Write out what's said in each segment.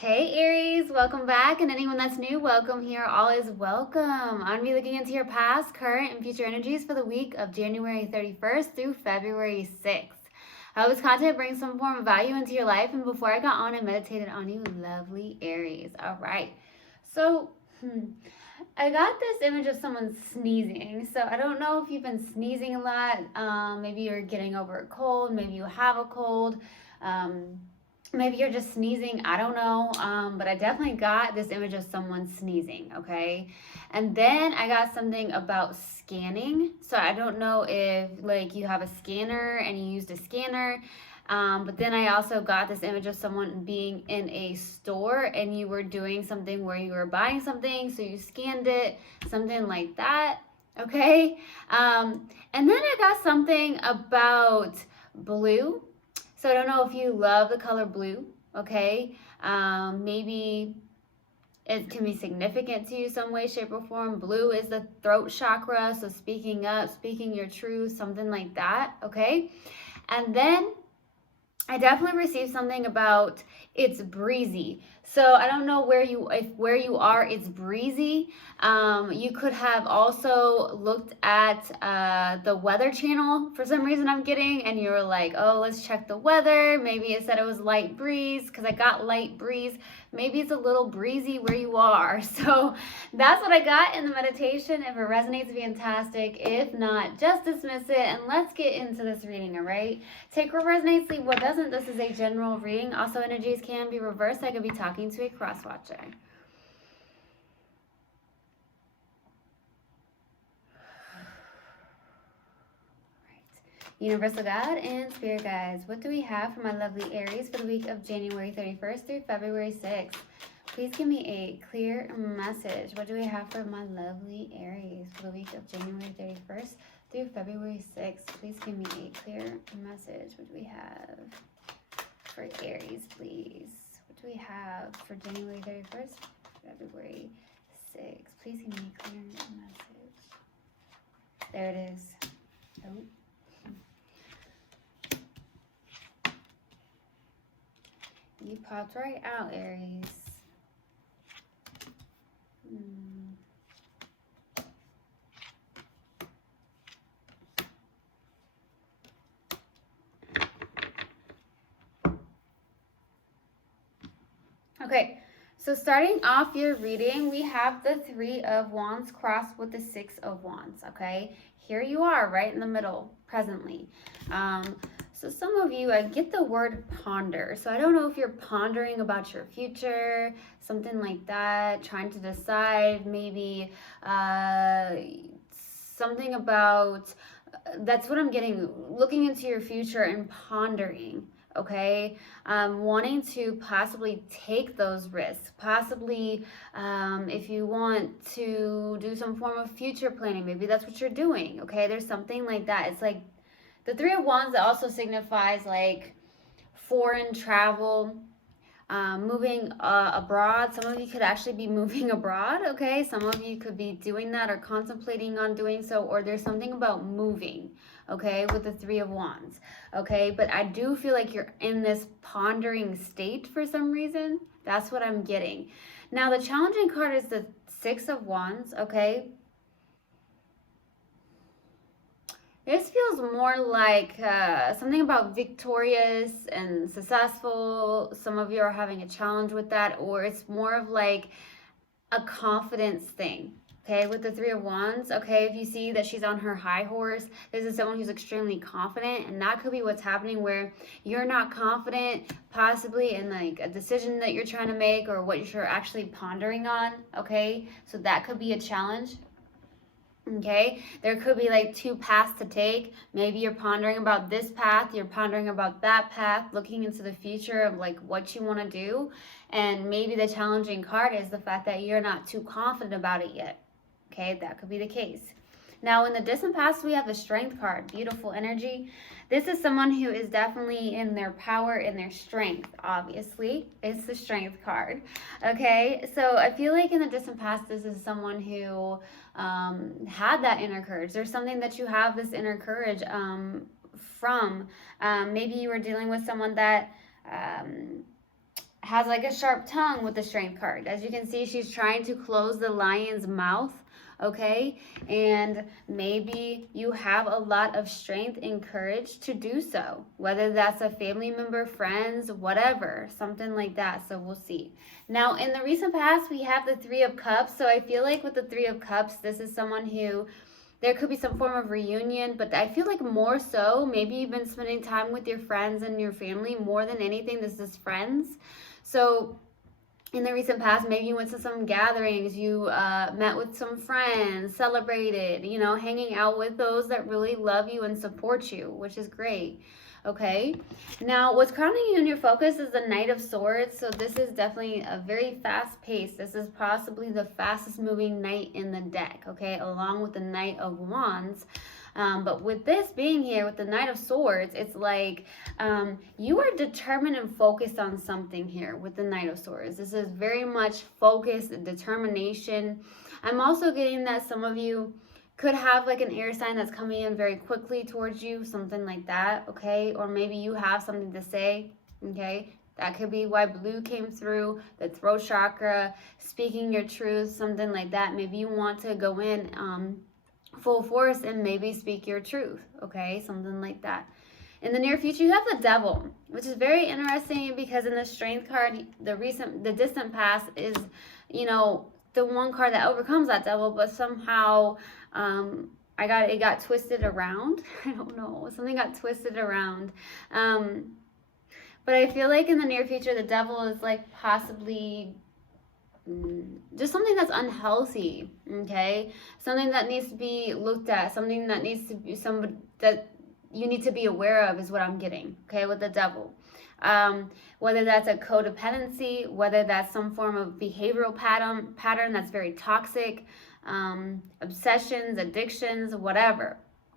Hey Aries, welcome back, and anyone that's new, welcome here. All is welcome. I'm going to be looking into your past, current, and future energies for the week of January 31st through February 6th. I hope this content brings some form of value into your life, and before I got on, I meditated on you, lovely Aries. All right, so I got this image of someone sneezing. So I don't know if you've been sneezing a lot. Maybe you're getting over a cold, maybe you have a cold. Maybe you're just sneezing, I don't know, but I definitely got this image of someone sneezing, okay? And then I got something about scanning. So I don't know if like you have a scanner and you used a scanner, but then I also got this image of someone being in a store and you were doing something where you were buying something, so you scanned it, something like that, okay? And then I got something about blue. So I don't know if you love the color blue, okay? Maybe it can be significant to you some way, shape, or form. Blue is the throat chakra, so speaking up, speaking your truth, something like that, okay? And then I definitely received something about it's breezy. So I don't know where you are it's breezy. You could have also looked at the weather channel for some reason I'm getting, and you were like, oh, let's check the weather. Maybe it said it was light breeze because I got light breeze. Maybe it's a little breezy where you are. So that's what I got in the meditation. If it resonates, fantastic. If not, just dismiss it and let's get into this reading, all right? Take what resonates, leave what doesn't. This is a general reading. Also, energies can be reversed. I could be talking to a cross watcher. Universal God and Spirit Guides, what do we have for my lovely Aries for the week of January 31st through February 6th? Please give me a clear message. What do we have for my lovely Aries for the week of January 31st through February 6th? Please give me a clear message. What do we have for Aries, please? What do we have for January 31st, February 6th? Please give me a clear message. There it is. Oh. You popped right out, Aries. Okay, so starting off your reading, we have the Three of Wands crossed with the Six of Wands, okay? Here you are, right in the middle, presently. So some of you, I get the word ponder. So I don't know if you're pondering about your future, something like that, trying to decide, maybe something about, that's what I'm getting, looking into your future and pondering. Okay, wanting to possibly take those risks, possibly if you want to do some form of future planning, maybe that's what you're doing. Okay, there's something like that. It's like the Three of Wands that also signifies like foreign travel, moving abroad. Some of you could actually be moving abroad, okay? Some of you could be doing that or contemplating on doing so, or there's something about moving, okay, with the Three of Wands, okay? But I do feel like you're in this pondering state for some reason. That's what I'm getting. Now, the challenging card is the Six of Wands, okay? This feels more like something about victorious and successful. Some of you are having a challenge with that, or it's more of like a confidence thing. Okay, with the Three of Wands, okay, if you see that she's on her high horse, this is someone who's extremely confident, and that could be what's happening where you're not confident, possibly in like a decision that you're trying to make or what you're actually pondering on, okay? So that could be a challenge. Okay, there could be like two paths to take. Maybe you're pondering about this path, you're pondering about that path, looking into the future of like what you want to do. And maybe the challenging card is the fact that you're not too confident about it yet. Okay, that could be the case. Now, in the distant past, we have the Strength card. Beautiful energy. This is someone who is definitely in their power, in their strength, obviously. It's the Strength card. Okay, so I feel like in the distant past, this is someone who had that inner courage. There's something that you have this inner courage from. Maybe you were dealing with someone that has like a sharp tongue with the Strength card. As you can see, she's trying to close the lion's mouth, okay? And maybe you have a lot of strength and courage to do so, whether that's a family member, friends, whatever, something like that. So we'll see. Now, in the recent past, we have the Three of Cups. So I feel like with the Three of Cups, this is someone who, there could be some form of reunion, but I feel like more so, maybe you've been spending time with your friends and your family more than anything. This is friends. So in the recent past, maybe you went to some gatherings, you met with some friends, celebrated, you know, hanging out with those that really love you and support you, which is great. Okay, now what's crowning you in your focus is the Knight of Swords. So this is definitely a very fast pace. This is possibly the fastest moving knight in the deck, okay, along with the Knight of Wands. But with this being here, with the Knight of Swords, it's like you are determined and focused on something here with the Knight of Swords. This is very much focus, determination. I'm also getting that some of you could have like an air sign that's coming in very quickly towards you, something like that, okay? Or maybe you have something to say, okay? That could be why blue came through, the throat chakra, speaking your truth, something like that. Maybe you want to go in full force and maybe speak your truth, okay? Something like that. In the near future, you have the Devil, which is very interesting because in the Strength card, the distant past is, you know, the one card that overcomes that devil, but somehow it got twisted around. I don't know, something got twisted around. But I feel like in the near future, the devil is like possibly just something that's unhealthy, okay? Something that needs to be looked at, something that needs to be somebody that you need to be aware of is what I'm getting, okay, with the devil. Whether that's a codependency, whether that's some form of behavioral pattern that's very toxic, obsessions, addictions, whatever.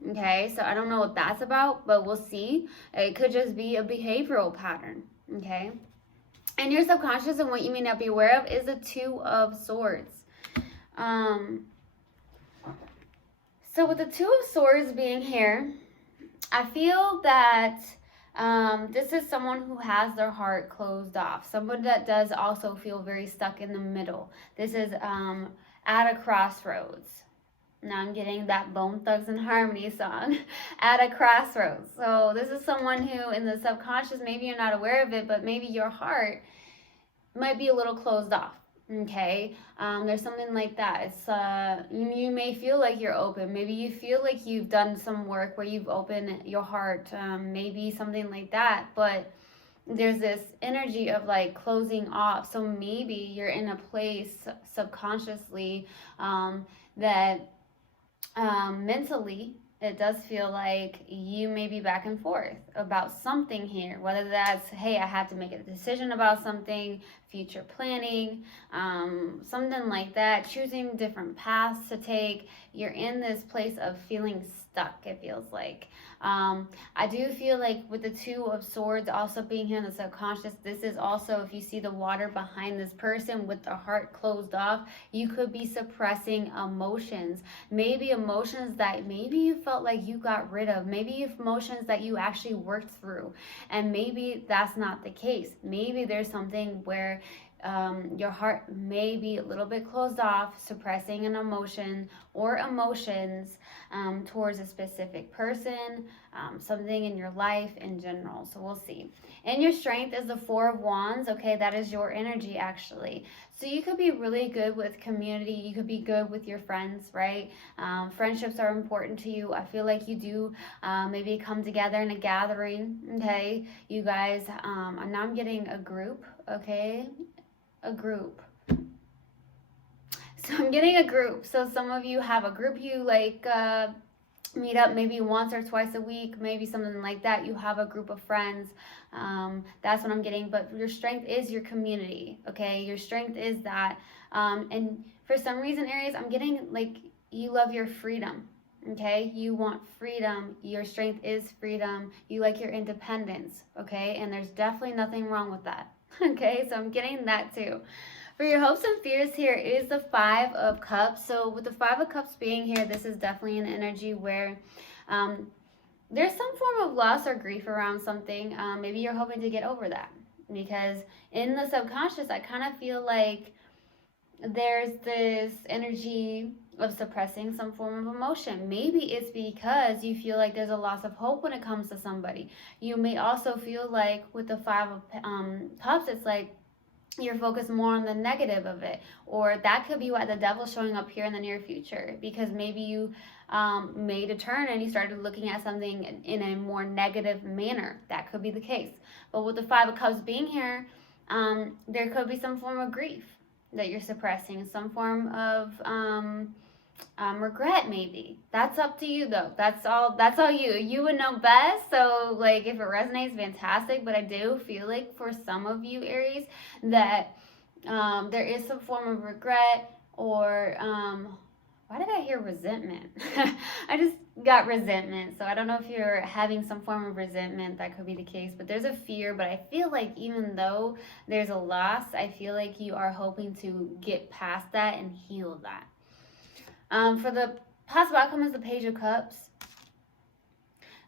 Okay, so I don't know what that's about, but we'll see. It could just be a behavioral pattern, okay? And your subconscious and what you may not be aware of is the Two of Swords. So with the Two of Swords being here, I feel that this is someone who has their heart closed off. Someone that does also feel very stuck in the middle. This is at a crossroads. Now I'm getting that Bone Thugs and Harmony song, at a crossroads. So this is someone who in the subconscious, maybe you're not aware of it, but maybe your heart might be a little closed off. Okay, there's something like that. It's you may feel like you're open. Maybe you feel like you've done some work where you've opened your heart. Maybe something like that. But there's this energy of like closing off. So maybe you're in a place subconsciously that mentally it does feel like you may be back and forth about something here, whether that's, hey, I have to make a decision about something, future planning, something like that, choosing different paths to take. You're in this place of feeling stuck, it feels like. I do feel like with the Two of Swords also being here in the subconscious, this is also, if you see the water behind this person with the heart closed off, you could be suppressing emotions. Maybe emotions that maybe you felt like you got rid of. Maybe emotions that you actually worked through. And maybe that's not the case. Maybe there's something where your heart may be a little bit closed off, suppressing an emotion or emotions towards a specific person, something in your life in general. So we'll see. And your strength is the Four of Wands. Okay, that is your energy actually. So you could be really good with community. You could be good with your friends, right? Friendships are important to you. I feel like you do maybe come together in a gathering. Okay, you guys, and now I'm getting a group. Okay, a group. So I'm getting a group. So some of you have a group you like meet up maybe once or twice a week, maybe something like that. You have a group of friends. That's what I'm getting. But your strength is your community. Okay, your strength is that. And for some reason, Aries, I'm getting like you love your freedom. Okay, you want freedom. Your strength is freedom. You like your independence. Okay, and there's definitely nothing wrong with that. Okay, so I'm getting that too. For your hopes and fears here is the Five of Cups. So with the Five of Cups being here, this is definitely an energy where there's some form of loss or grief around something. Maybe you're hoping to get over that. because in the subconscious, I kind of feel like there's this energy of suppressing some form of emotion. Maybe it's because you feel like there's a loss of hope when it comes to somebody. You may also feel like with the Five of Cups, it's like you're focused more on the negative of it, or that could be why the devil's showing up here in the near future, because maybe you made a turn and you started looking at something in a more negative manner. That could be the case. But with the Five of Cups being here, there could be some form of grief that you're suppressing, some form of regret. Maybe that's up to you though. That's all you would know best. So like if it resonates, fantastic, but I do feel like for some of you Aries that there is some form of regret, or why did I hear resentment? I just got resentment. So I don't know if you're having some form of resentment. That could be the case. But there's a fear. But I feel like even though there's a loss, I feel like you are hoping to get past that and heal that. For the possible outcome is the Page of Cups.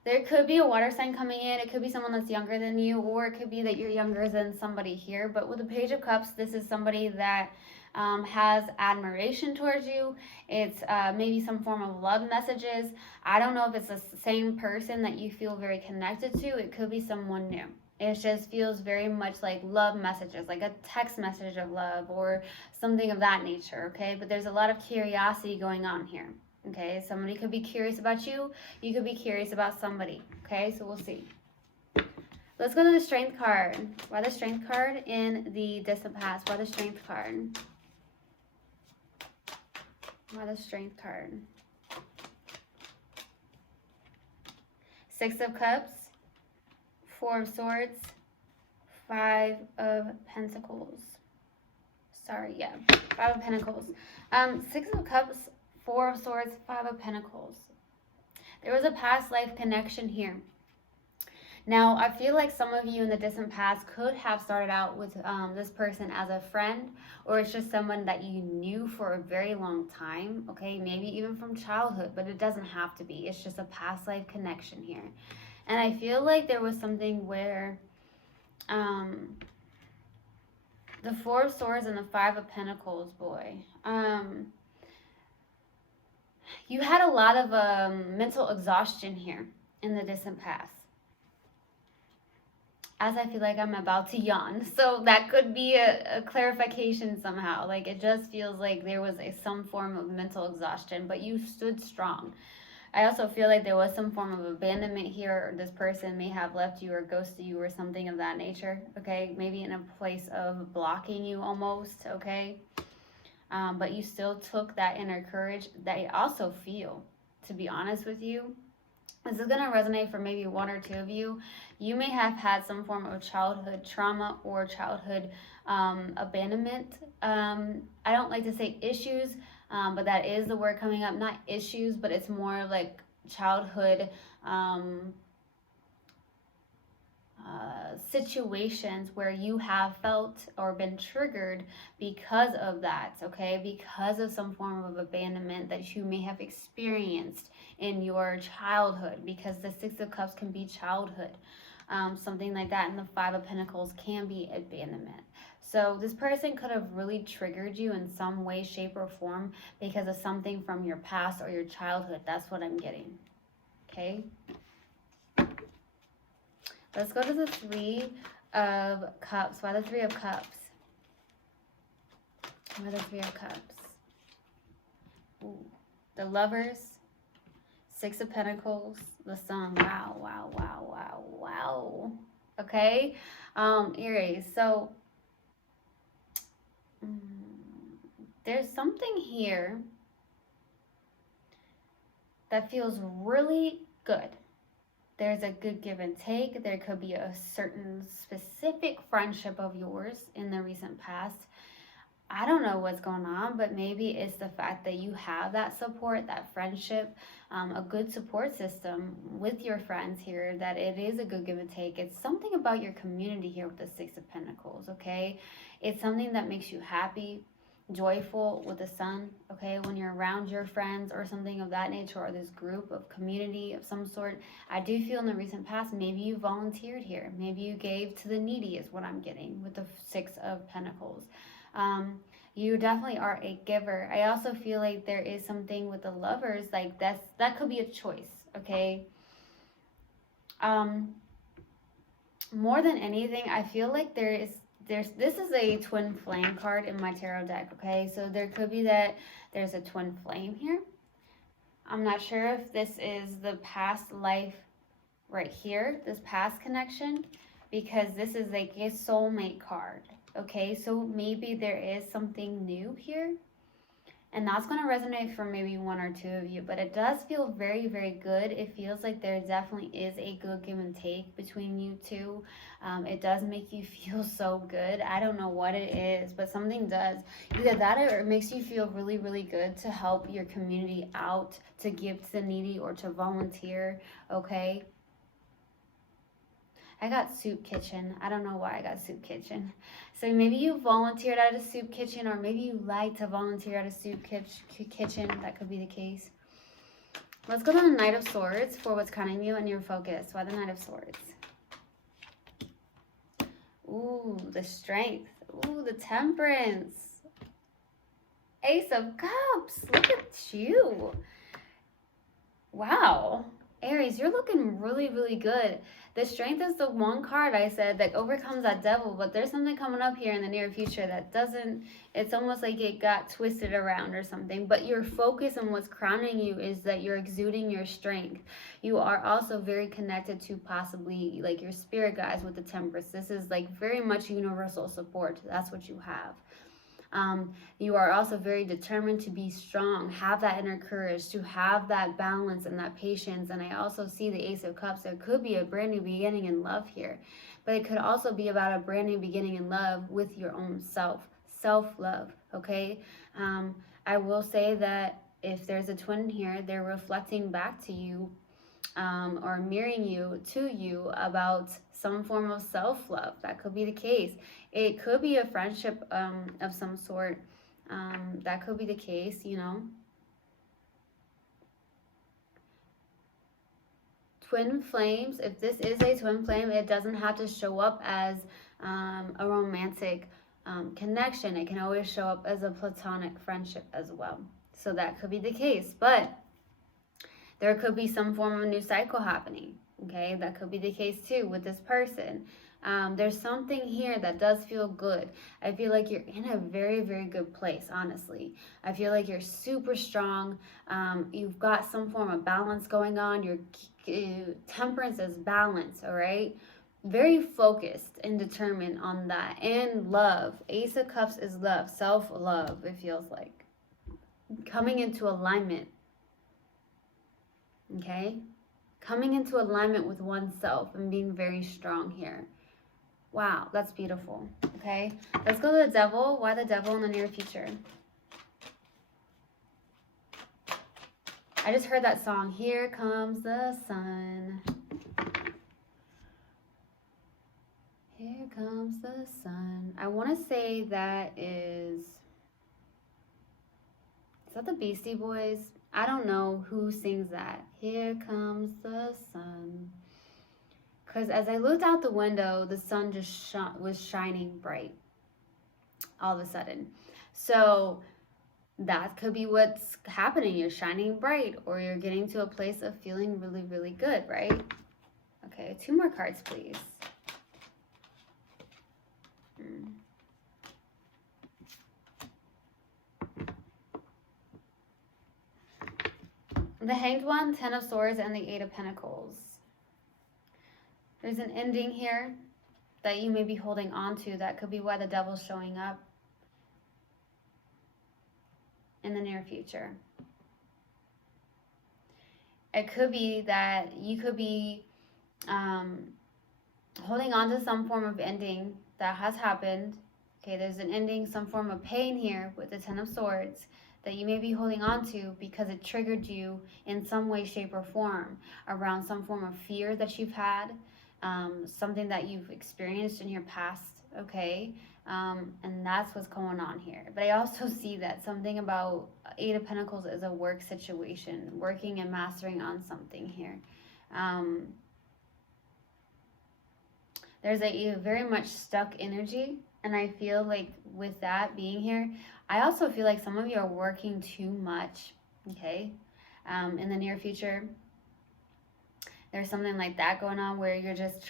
There could be a water sign coming in. It could be someone that's younger than you, or it could be that you're younger than somebody here. But with the Page of Cups, this is somebody that has admiration towards you. It's maybe some form of love messages. I don't know if it's the same person that you feel very connected to. It could be someone new. It just feels very much like love messages, like a text message of love or something of that nature, okay? But there's a lot of curiosity going on here, okay? Somebody could be curious about you. You could be curious about somebody, okay? So we'll see. Let's go to the Strength card. Why the Strength card in the distant past? Why the Strength card? Why the Strength card? Six of Cups, Four of Swords, Five of Pentacles. Sorry, yeah, Five of Pentacles. Six of Cups, Four of Swords, Five of Pentacles. There was a past life connection here. Now, I feel like some of you in the distant past could have started out with this person as a friend, or it's just someone that you knew for a very long time, okay? Maybe even from childhood, but it doesn't have to be. It's just a past life connection here. And I feel like there was something where the Four of Swords and the Five of Pentacles, boy, you had a lot of mental exhaustion here in the distant past. As I feel like I'm about to yawn. So that could be a clarification somehow. Like it just feels like there was some form of mental exhaustion, but you stood strong. I also feel like there was some form of abandonment here, or this person may have left you or ghosted you or something of that nature, okay? Maybe in a place of blocking you almost, okay? But you still took that inner courage that I also feel, to be honest with you. This is going to resonate for maybe one or two of you. You may have had some form of childhood trauma or childhood abandonment. I don't like to say issues, but that is the word coming up. Not issues, but it's more like childhood situations where you have felt or been triggered because of that, okay? Because of some form of abandonment that you may have experienced in your childhood, because the Six of Cups can be childhood, something like that, and the Five of Pentacles can be abandonment. So this person could have really triggered you in some way, shape, or form because of something from your past or your childhood. That's what I'm getting, okay? Let's go to the Three of Cups. Why the Three of Cups? Why the Three of Cups? Ooh. The Lovers, Six of Pentacles, the Sun. Wow, wow, wow, wow, wow. Okay, Aries. So there's something here that feels really good. There's a good give and take. There could be a certain specific friendship of yours in the recent past. I don't know what's going on, but maybe it's the fact that you have that support, that friendship, a good support system with your friends here, that it is a good give and take. It's something about your community here with the Six of Pentacles, okay? It's something that makes you happy. joyful with the sun, okay? When you're around your friends or something of that nature, or this group of community of some sort, I do feel in the recent past, maybe you volunteered here. Maybe you gave to the needy is what I'm getting with the Six of Pentacles. You definitely are a giver. I also feel like there is something with the Lovers, like that could be a choice, okay? More than anything, I feel like this is a twin flame card in my tarot deck, okay? So there could be that there's a twin flame here. I'm not sure if this is the past life right here, this past connection, because this is like a soulmate card, okay? So maybe there is something new here. And that's going to resonate for maybe one or two of you, but it does feel very, very good. It feels like there definitely is a good give and take between you two. It does make you feel so good. I don't know what it is, but something does. Either that or it makes you feel really, really good to help your community out, to give to the needy, or to volunteer, okay? I got soup kitchen. I don't know why I got soup kitchen. So maybe you volunteered at a soup kitchen, or maybe you like to volunteer at a soup kitchen. That could be the case. Let's go to the Knight of Swords for what's crowning you and your focus. Why the Knight of Swords? Ooh, the Strength. Ooh, the Temperance. Ace of Cups. Look at you. Wow. Aries, you're looking really, really good. The Strength is the one card I said that overcomes that devil, but there's something coming up here in the near future that doesn't, it's almost like it got twisted around or something, but your focus and what's crowning you is that you're exuding your strength. You are also very connected to possibly like your spirit guides with the Temperance. This is like very much universal support. That's what you have. You are also very determined to be strong, have that inner courage, to have that balance and that patience. And I also see the Ace of Cups. There could be a brand new beginning in love here, but it could also be about a brand new beginning in love with your own self-love, okay? I will say that if there's a twin here, they're reflecting back to you or mirroring you to you about some form of self-love. That could be the case. It could be a friendship of some sort. That could be the case, you know. Twin flames, if this is a twin flame, it doesn't have to show up as a romantic connection. It can always show up as a platonic friendship as well. So that could be the case. But there could be some form of new cycle happening, okay? That could be the case too with this person. There's something here that does feel good. I feel like you're in a very, very good place, honestly. I feel like you're super strong. You've got some form of balance going on. Your Temperance is balance, all right? Very focused and determined on that. And love. Ace of Cups is love, self-love, it feels like. Coming into alignment. Okay, coming into alignment with oneself and being very strong here. Wow, that's beautiful. Okay, let's go to the Devil. Why the Devil in the near future? I just heard that song, Here Comes the Sun. Here comes the sun. I want to say that is that the Beastie Boys? I don't know who sings that. Here comes the sun. Because as I looked out the window, the sun just was shining bright all of a sudden. So that could be what's happening. You're shining bright, or you're getting to a place of feeling really, really good, right? Okay, 2 more cards, please. The Hanged One, 10 of Swords, and the 8 of Pentacles. There's an ending here that you may be holding on to. That could be why the Devil's showing up in the near future. It could be that you could be holding on to some form of ending that has happened. Okay, there's an ending, some form of pain here with the 10 of Swords that you may be holding on to because it triggered you in some way, shape, or form around some form of fear that you've had, something that you've experienced in your past, okay? And that's what's going on here. But I also see that something about Eight of Pentacles is a work situation, working and mastering on something here. There's a very much stuck energy, and I feel like with that being here, I also feel like some of you are working too much, okay? In the near future, there's something like that going on where you're just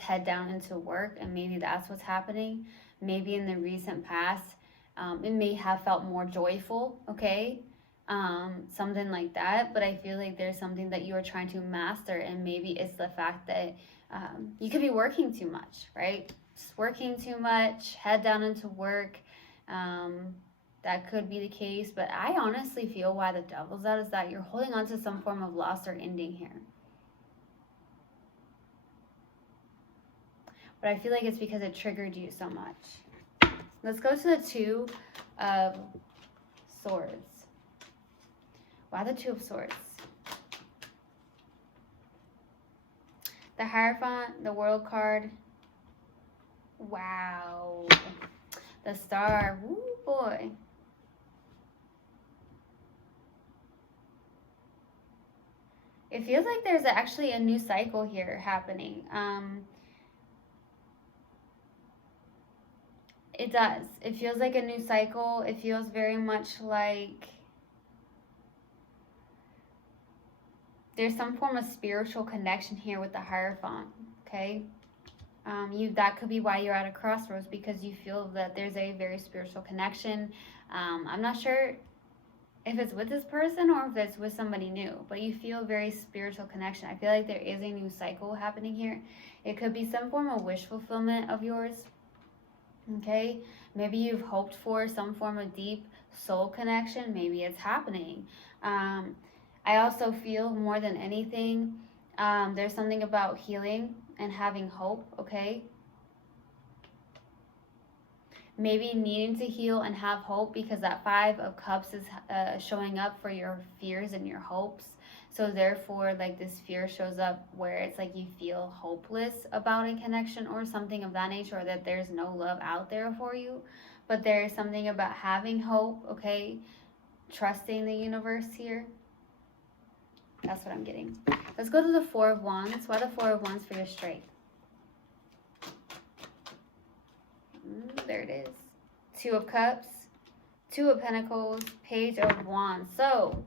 head down into work, and maybe that's what's happening. Maybe in the recent past, it may have felt more joyful, okay? Something like that, but I feel like there's something that you are trying to master, and maybe it's the fact that you could be working too much, right? Just working too much, head down into work. That could be the case, but I honestly feel why the devil's out is that you're holding on to some form of loss or ending here. But I feel like it's because it triggered you so much. Let's go to the Two of Swords. Why the Two of Swords? The Hierophant, the World card. Wow. The Star. Woo, boy. It feels like there's actually a new cycle here happening. It does. It feels like a new cycle. It feels very much like there's some form of spiritual connection here with the Hierophant, okay? That could be why you're at a crossroads, because you feel that there's a very spiritual connection. I'm not sure if it's with this person or if it's with somebody new, but you feel very spiritual connection. I feel like there is a new cycle happening here. It could be some form of wish fulfillment of yours, okay? Maybe you've hoped for some form of deep soul connection. Maybe it's happening. I also feel more than anything, there's something about healing and having hope, okay? Maybe needing to heal and have hope, because that Five of Cups is showing up for your fears and your hopes. So therefore, like, this fear shows up where it's like you feel hopeless about a connection or something of that nature, or that there's no love out there for you. But there's something about having hope, okay? Trusting the universe here. That's what I'm getting. Let's go to the Four of Wands. Why the Four of Wands for your straight? There it is. Two of Cups, Two of Pentacles, Page of Wands. So,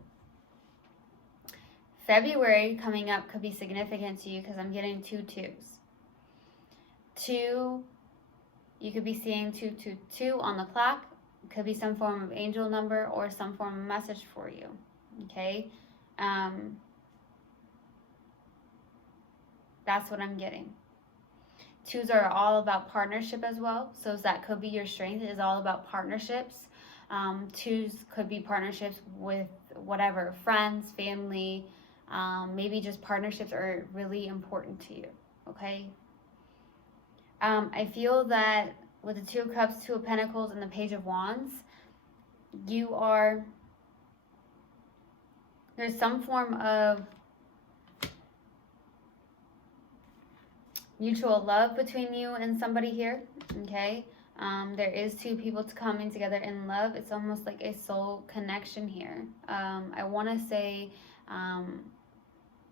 February coming up could be significant to you, because I'm getting two twos. Two, you could be seeing 222 on the plaque. It could be some form of angel number or some form of message for you. Okay? That's what I'm getting. Twos are all about partnership as well. So that could be your strength, is all about partnerships. Twos could be partnerships with whatever, friends, family, maybe just partnerships are really important to you, okay? I feel that with the Two of Cups, Two of Pentacles, and the Page of Wands, there's some form of mutual love between you and somebody here, okay? There is two people coming together in love. It's almost like a soul connection here. I want to say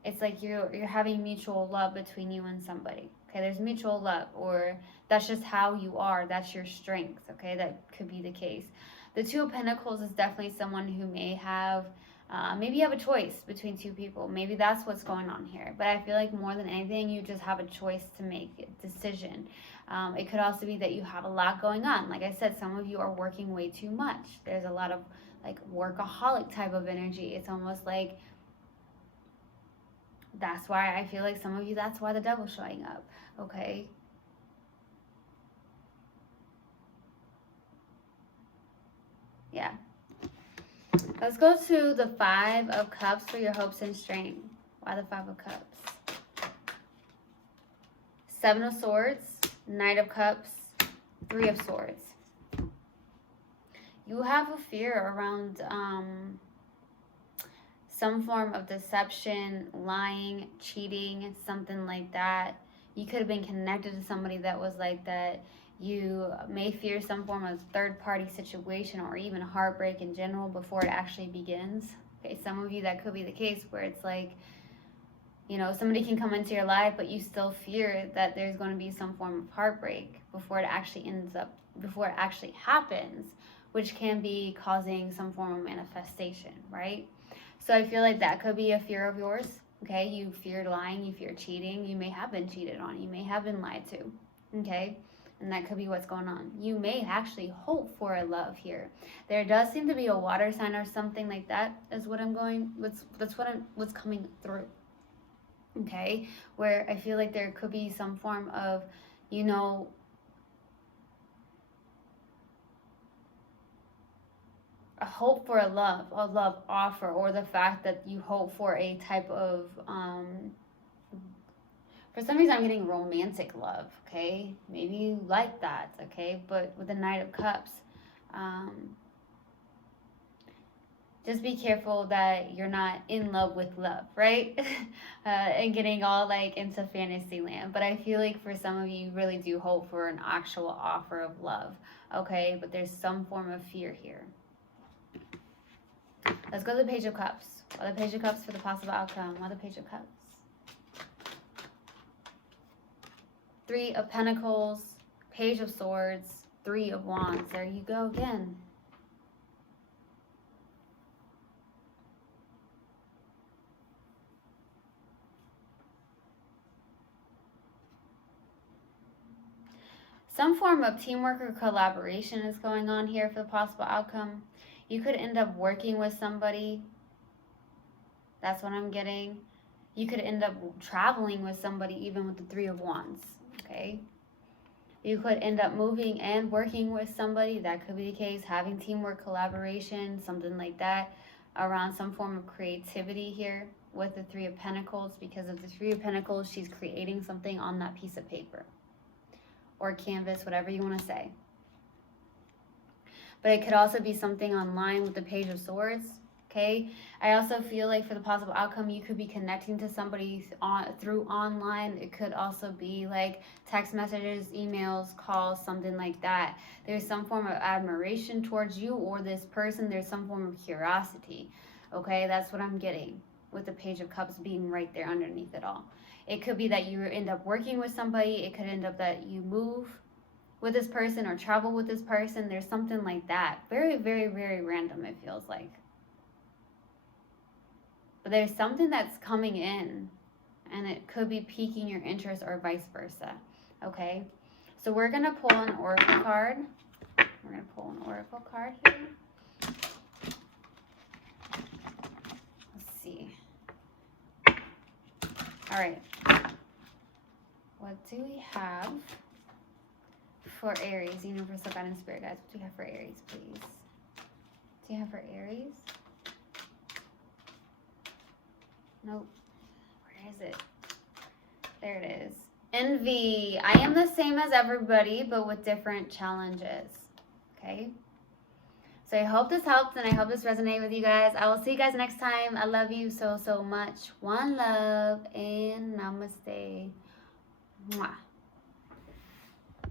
it's like you're having mutual love between you and somebody, okay? There's mutual love, or that's just how you are. That's your strength, okay? That could be the case. The Two of Pentacles is definitely someone who may have maybe you have a choice between two people. Maybe that's what's going on here. But I feel like more than anything, you just have a choice to make, a decision. It could also be that you have a lot going on. Like I said, some of you are working way too much. There's a lot of like workaholic type of energy. It's almost like that's why I feel like some of you, that's why the devil's showing up, okay? Yeah. Let's go to the Five of Cups for your hopes and strength. Why the Five of Cups? Seven of Swords, Knight of Cups, Three of Swords. You have a fear around some form of deception, lying, cheating, something like that. You could have been connected to somebody that was like that. You may fear some form of third-party situation or even heartbreak in general before it actually begins. Okay, some of you, that could be the case where it's like, you know, somebody can come into your life, but you still fear that there's going to be some form of heartbreak before it actually happens, which can be causing some form of manifestation, right? So I feel like that could be a fear of yours. Okay, you fear lying, you fear cheating, you may have been cheated on, you may have been lied to. Okay, and that could be what's going on. You may actually hope for a love here. There does seem to be a water sign or something like that is what I'm going, what's coming through. Okay, where I feel like there could be some form of, you know, a hope for a love offer, or the fact that you hope for a type of, for some reason I'm getting romantic love, okay? Maybe you like that, okay? But with the Knight of Cups, just be careful that you're not in love with love, right? And getting all like into fantasy land. But I feel like for some of you, you really do hope for an actual offer of love, okay? But there's some form of fear here. Let's go to the Page of Cups. What are the Page of Cups for the possible outcome? What are the Page of Cups? Three of Pentacles, Page of Swords, Three of Wands. There you go again. Some form of teamwork or collaboration is going on here for the possible outcome. You could end up working with somebody. That's what I'm getting. You could end up traveling with somebody, even with the Three of Wands, okay? You could end up moving and working with somebody. That could be the case. Having teamwork, collaboration, something like that, around some form of creativity here with the Three of Pentacles. Because of the Three of Pentacles, she's creating something on that piece of paper or canvas, whatever you want to say. But it could also be something online with the Page of Swords, okay? I also feel like for the possible outcome, you could be connecting to somebody through online. It could also be like text messages, emails, calls, something like that. There's some form of admiration towards you or this person. There's some form of curiosity, okay? That's what I'm getting with the Page of Cups being right there underneath it all. It could be that you end up working with somebody. It could end up that you move with this person or travel with this person. There's something like that. Very, very, very random, it feels like. But there's something that's coming in, and it could be piquing your interest or vice versa, okay? So we're going to pull an oracle card. We're going to pull an oracle card here. Let's see. All right. What do we have for Aries? Universal Guidance Spirit Guides. What do you have for Aries, please? What do you have for Aries? Nope. Where is it? There it is. Envy. I am the same as everybody, but with different challenges. Okay? So I hope this helped, and I hope this resonated with you guys. I will see you guys next time. I love you so, so much. One love, and namaste. Mwah.